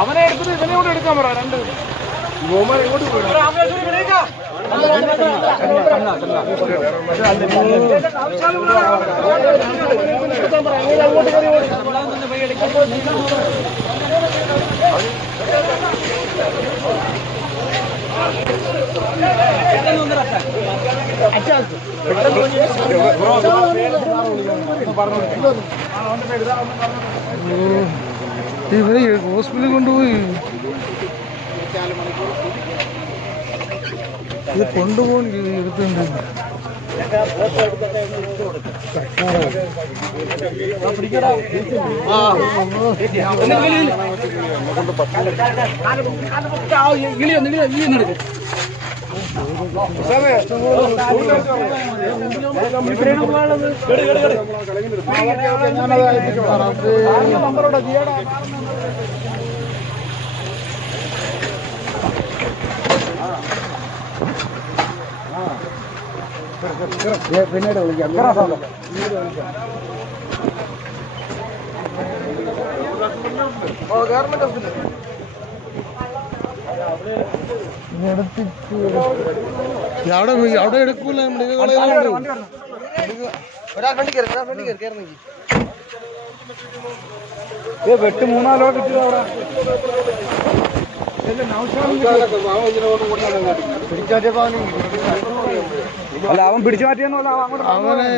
അവനെ എടുത്തിട്ട് ഇവനെ കൂടെ എടുക്കാൻ പറ രണ്ട്. ഗോമാരെ ഇങ്ങോട്ട് പോയി ഇവരെ ഹോസ്പിറ്റലിൽ കൊണ്ടുപോയി. ഇത് കൊണ്ടുപോകാൻ എടുത്തുണ്ട് നമ്പറുണ്ടോ ജിയോടെ പിന്നീട് വിളിക്കാം ഓ ഗവൺമെന്റ് ഹോസ്പിറ്റൽ അവിടെ അവിടെ എടുക്കൂല ഒരാൾ വണ്ടി കയറി ഒരാൾ വണ്ടി കയറി കയറുന്നെങ്കിൽ ഏ വെട്ട് മൂന്നാലോ അവിടെ. അല്ല അവൻ പിടിച്ചു മാറ്റിയെന്നല്ല അവനെ